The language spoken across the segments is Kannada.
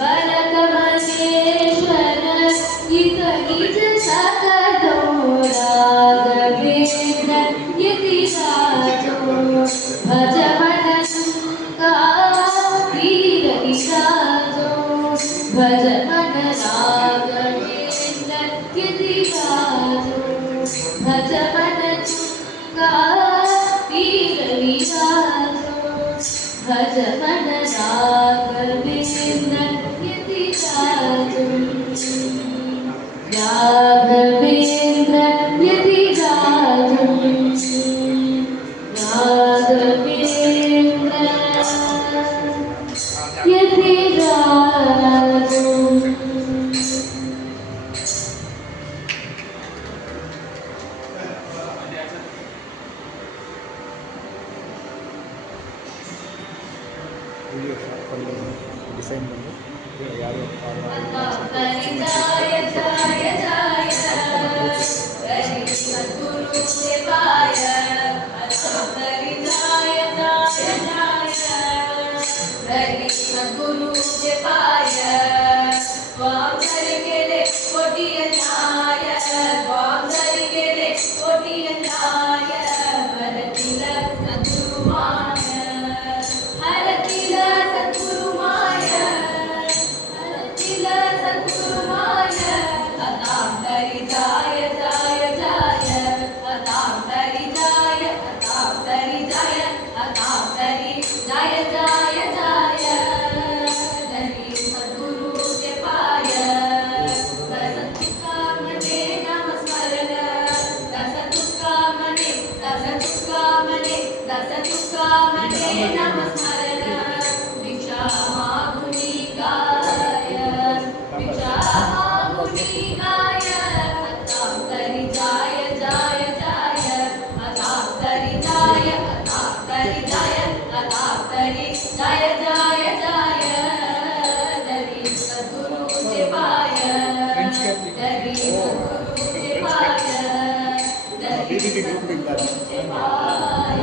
वरकमलेश्वर इक निज सकदो राघवेंद्र यतिराजो भज मन तुंगा वीर विराजो भज मन राघवेंद्र यतिराजो भज मन तुंगा वीर विराजो भज मन राघवेंद्र यतिराजो राघवेंद्र यतिराजो राघवेंद्र यतिराजो डिसैन ಬಂದು ಯಾರು जय जय जय हरि सद्गुरु देवाय हरि जय जय जय हरि सद्गुरु देवाय स्वाम हरि गेले कोटि न्याय स्वाम हरि गेले कोटि न्याय हरतिल सद्गुरु माय हरतिल सद्गुरु माय हरतिल सद्गुरु माय अतांतरि जाय जाय जाय अतांतरि जाय अतांतरि जाय अतांतरि जाय जाय जाय हरि सद्गुरु के पाय दस तुका मने नमस्मरण दस तुका मने नमस्मरण भिक्षा मागुनी गाय भिक्षा मागुनी गाय अतांतरि जाय जाय जाय अतांतरि जाय अतांतरि जाय अतांतरि जाय जाय जाय हरि सद्गुरु के पाय हरि सद्गुरु के पाय हरि सद्गुरु के पाय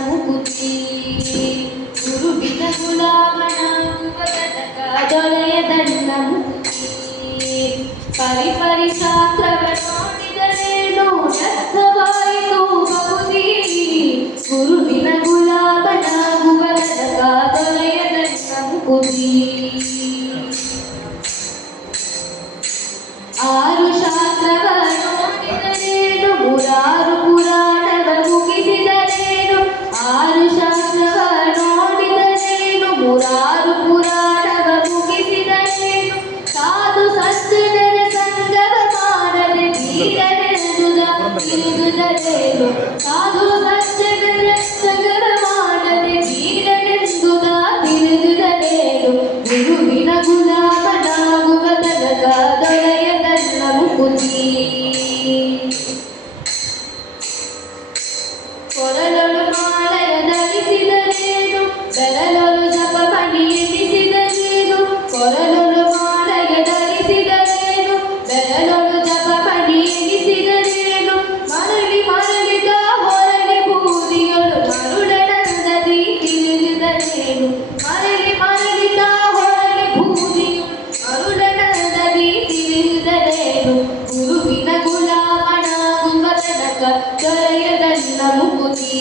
ಮುಕುತಿ ಗುರುವಿನ ಗುಲಾಮನಾಗುವ ತನಕ ದೊರೆಯದನ್ನ ಮುಕುತಿ ಪರಿ ಪರಿ ಶಾಸ್ತ್ರವ ನೋಡಿದರೇನು ವ್ಯರ್ಥವಾಯಿತು ಬಹುದಿ ಗುರುವಿನ ಗುಲಾಮನಾಗುವ ತನಕ ದೊರೆಯದನ್ನ ಮುಕುತಿ ಆರು ಶಾಸ್ತ್ರವ ನೋಡಿದರೇನು ಮುರಾರು ಪುರಾಣವ ಮುಗಿಸಿದರೇನು ಆರು ಶಾಸ್ತ್ರವ ನೋಡಿದರೇನು ಮುರಾರು ಪುರಾಣವ ಮುಗಿಸಿದರೇನು ಸಾಧು ಸಜ್ಜನರ ಸಂಗವ ಮಾಡದೆ ತೀರನೆಂದುದ ತಿರುಗುದರೇನು ಸಾಧು ಸಜ್ಜನರ ಸಂಗವ ಮಾಡದೆ ತೀರನೆಂದುದ ತಿರುಗುದರೇನು ಗುರುವಿನ ಗುಲಾಮನಾಗುವ ತನಕ ದೊರೆಯದನ್ನ ಮುಕುತಿ ಕೊರಳೊಳು ಮಾಲೆಯ ಧರಿಸಿದರೇನು ಬೆರಳೊಳು ಜಪಮಣಿ ಎನಿಸಿದರೇನು ಕೊರಳೊಳು ಮಾಲೆಯ ಧರಿಸಿದರೇನು ಬೆರಳೊಳು ಜಪಮಣಿ ಎನಿಸಿದರೇನು ಮರಳಿ ಮರಳಿದ ಹೊರಳಿ ಬೂದಿಯೊಳು ಮರುಳನಂದದಿ ತಿರುಗಿದರೇನು ಮರಳಿ ಮರಳಿದ ಹೊರಳಿ ಬೂದಿಯೊಳು ಮರುಳನಂದದಿ ತಿರುಗಿದರೇನು ಗುರುವಿನ ಗುಲಾಮನಾಗುವ ತನಕ ದೊರೆಯದನ್ನ ಮುಕುತಿ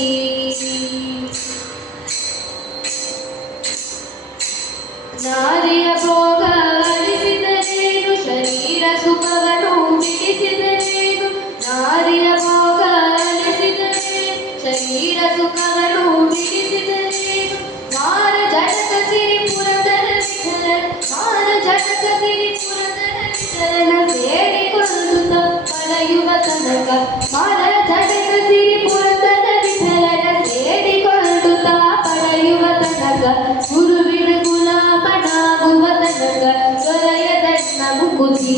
ನಾರಿಯ ಭೋಗ ಅಳಿಸಿದರೇನು ಶರೀರ ಸುಖವನ್ನು ಬಿಡಿಸಿದರೇನು ನಾರಿಯ ಭೋಗ ಅಳಿಸಿದರೇನು ಶರೀರ ಸುಖವನ್ನು ಬಿಡಿಸಿದರೇನು ಮಾರ ಜಟಕ ಸಿರಿ ಪುರಂದರ ವಿಠಲನ ಮಾರ ಜಟಕ ಸಿರಿ ಪುರಂದರ ವಿಠಲನ ಸೇರಿಕೊಳ್ಳುತ್ತ ಪಡೆಯುವ ತನಕ ಮಾರ ಜಟಕ ಸಿರಿ ಪುರಂದರ ವಿಠಲನ ಸೇರಿಕೊಳ್ಳುತ್ತ ಪಡೆಯುವ ತನಕ ಗುರುವಿನ ಗುಲಾಮನಾಗುವ ತನಕ ದೊರೆಯದನ್ನ ಮುಕುತಿ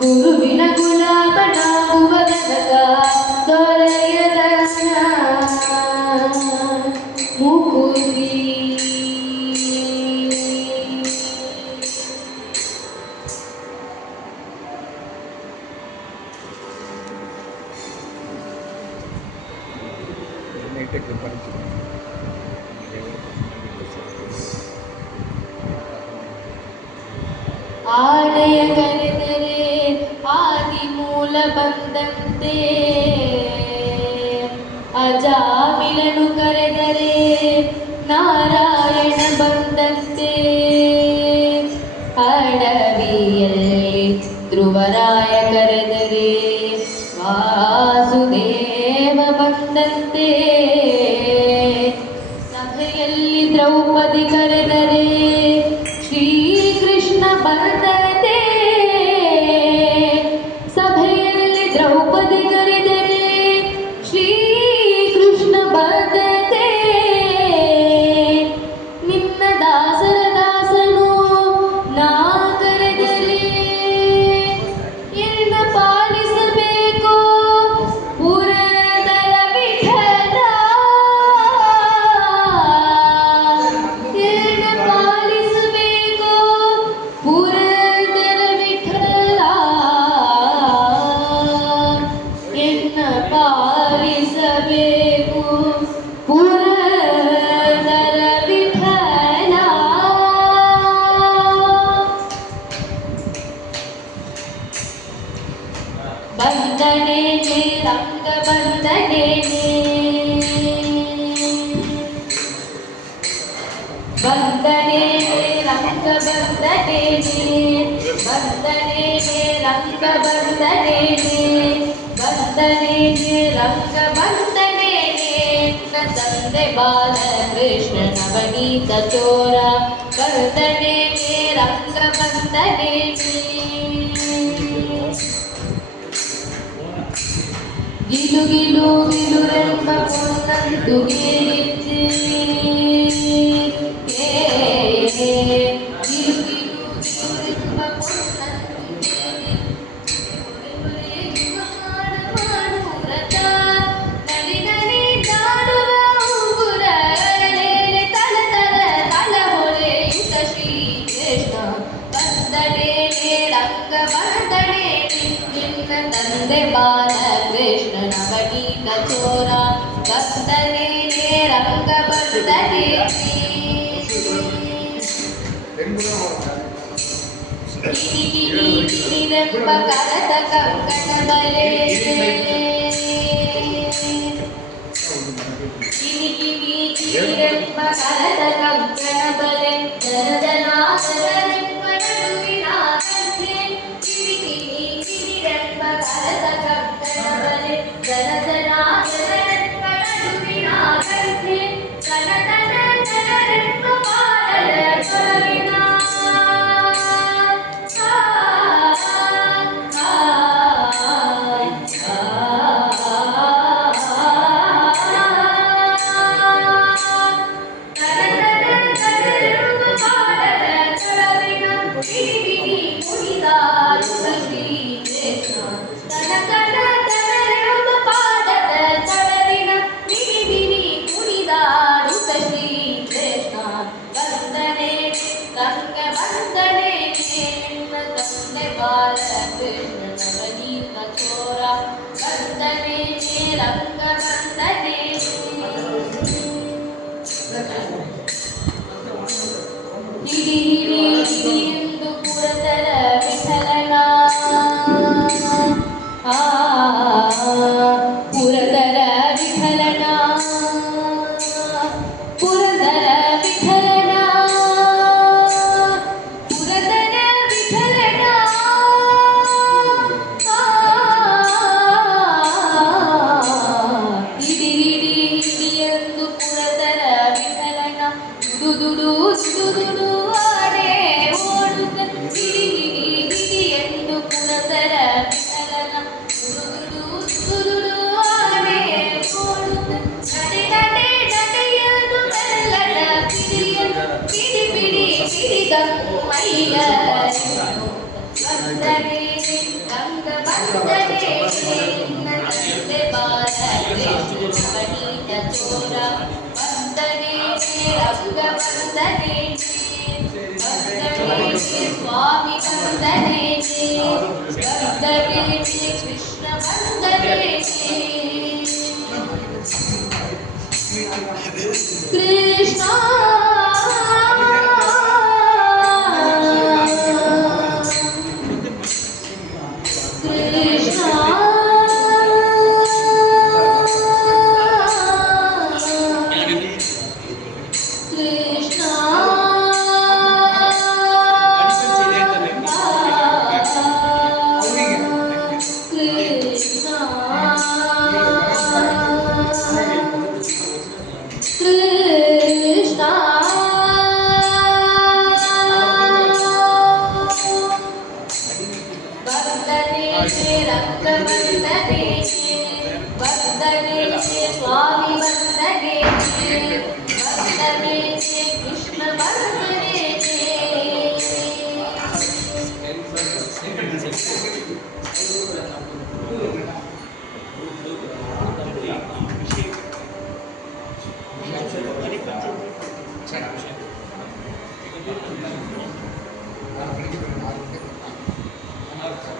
ಗುರುವಿನ ಗುಲಾಮನಾಗುವ ತನಕ ದೊರೆಯದನ್ನ ಮುಕುತಿ ನೀಟಾಗಿ ಬರ್ತೀನಿ ಆಲಯ ಕರೆದರೆ ಆದಿ ಮೂಲ ಬಂದಂತೆ ಅಜಾಮಿಲನು ಕರೆದರೆ ನಾರಾಯಣ ಬಂದಂತೆ ಅಡವಿಯಲ್ಲಿ ಧ್ರುವರಾಯ ಕರೆದರೆ ವಾಸುದೇವ ಬಂದಂತೆ ಸಭೆಯಲ್ಲಿ ದ್ರೌಪದಿ ಕರೆದರೆ ಶ್ರೀಕೃಷ್ಣ ಬಂದಂತೆ ಸಭೆಯಲ್ಲಿ ದ್ರೌಪದಿ ಕರೆದರೆ ಶ್ರೀಕೃಷ್ಣ ಬಂದಂತೆ ನಿನ್ನ ದಾಸರ ದಾಸನು ನಾ ಕರೆದರೆ ಎನ್ನ ಪಾಲಿಸಬೇಕು ಪುರಂದರ ವಿಠಲ ಎನ್ನ ಪಾಲಿಸಬೇಕು ಪುರಂದರ ವಿಠಲ ಎನ್ನ ಪಾಲಿಸಬೇಕು ಪುರಂದರ ವಿಠಲ ಬಂದನೇನೆ ರಂಗ ಬಂದನೇನೆ ಬಂದನೇನೆ ರಂಗ ಬಂದನೇನೆ ಬಂದನೇನೆ ರಂಗ ಬಂದನೇನೆ ಬಂದನೇನೆ ರಂಗ ಬಂದನೇನೆ ತಂದೆ ಬಾಲಕೃಷ್ಣ ನವನೀತ ಚೋರ ಬಂದನೇನೆ ರಂಗ ಬಂದನೇನೆ ಗಿಲು ಗಿಲು ಗಿಲುರೆಂಬ ಪೊನ್ನಂತು ಗೇರಿಸಿ ಗಿಲು ಗಿಲು ಗಿಲುರೆಂಬ ಪೊನ್ನಂತು ಗೇರಿಸಿ ಮಾಡು ವ್ರತ ನಡಿ ನಡಿ ದಾಡುವ ಉಂಗುರ ಲೇಲೆ ತಲ ತಲ ತಲ ಹೊಳೆಯುತ್ತ ಶ್ರೀಕೃಷ್ಣ ಬಂದನೇನೆ ರಂಗ ಬಂದನೇನೆ ನಿನ್ನ ತಂದೆ ಬಾಲಕೃಷ್ಣ ನವನೀತ ಚೋರ ಬಂದನೇನೆ ರಂಗಬಂಧನೆ ಕಿರಿರೆಂಬ ಕರತ ಕಂಕಣ ಬಲೆ ಕಿರಿರೆಂಬ ಕರತ ಕಂಕಣ ಬಲೆ ಜನದನಾದರೆಂಬ ನಡುವಿನ ಕಂಠೆ ಕಿರಿರೆಂಬ ಕರತ ಕಂಕಣ ಬಲೆ ಜನದನಾದರೆಂಬ ನಡುವಿನ ಕಂಠೆ ಕನಕನ ಜನರೆಂಬ ಪಾದದ ತೊಳಗಿನ स्वामी वंदने कृष्ण वंदने कृष्ण स्वामी वंदने कृष्ण वंदने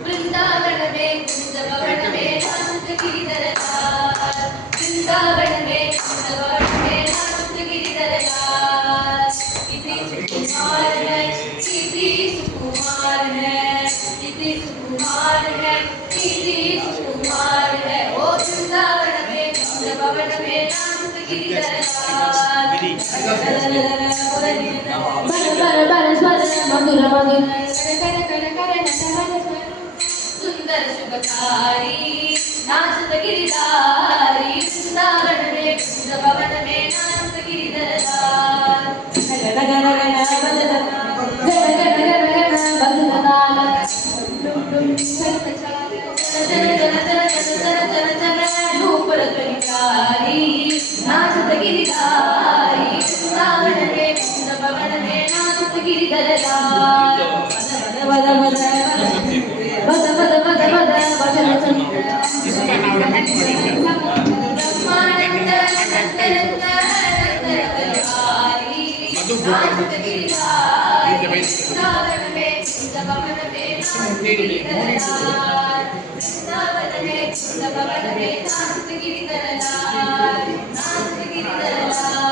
वृंदावन में कुंज भवन में हंस गिरिधर लाल वृंदावन में कुंज भवन में हंस गिरिधर लाल कितनी सुकुमार है कितनी सुकुमार है कितनी सुकुमार है कितनी सुकुमार है ओ वृंदावन में कुंज भवन में हंस गिरिधर लाल मधुर मधुर कर कर कर सुंदर सुखकारी नाचत गिरिधारी वृंदावन में कुंज भवन में नाचत गिरिधर गण गण गण नाचत गिरिधारी वृंदावन में कुंज भवन में नाचत गिरिधर नाच गिरिधर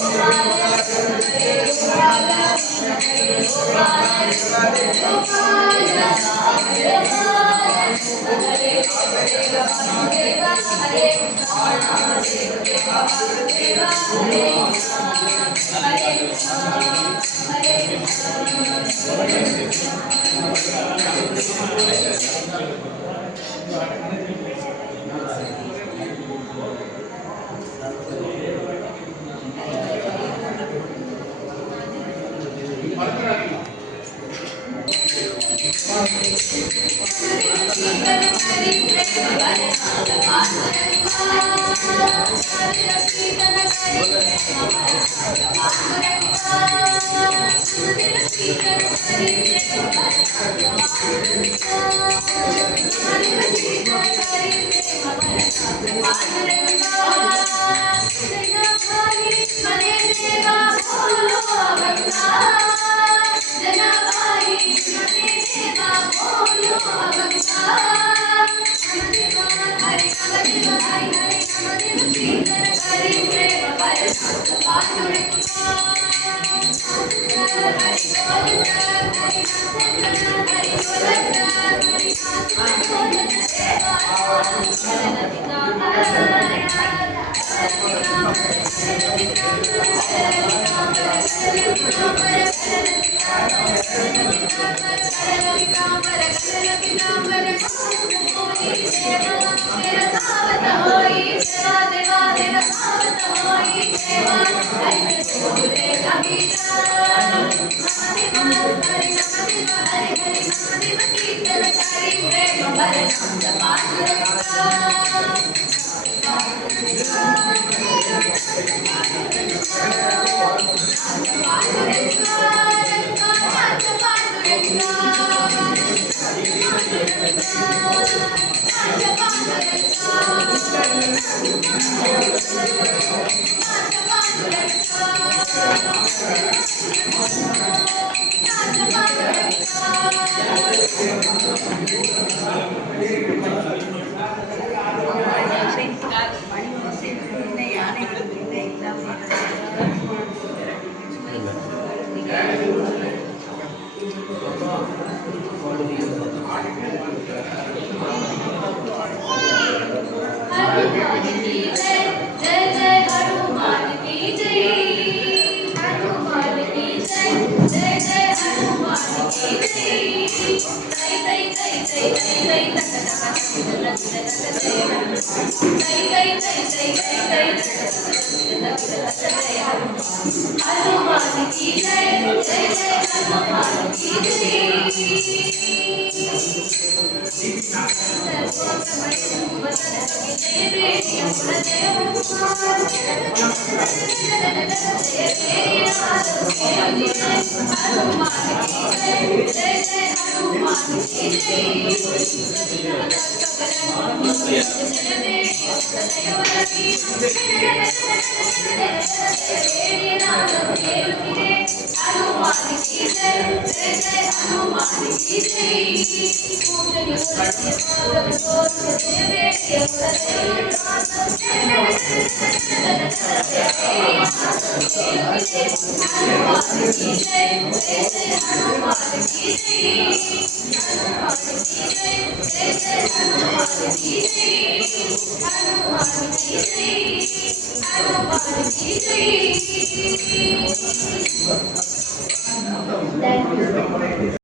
हनुमान की जय जय जय हनुमान की जय हनुमान की जय जय जय हनुमान की जय जय जय जय जय जय जय तक तक जय जय जय जय जय जय हनुमान की जय जय जय हनुमान की जय Thank you.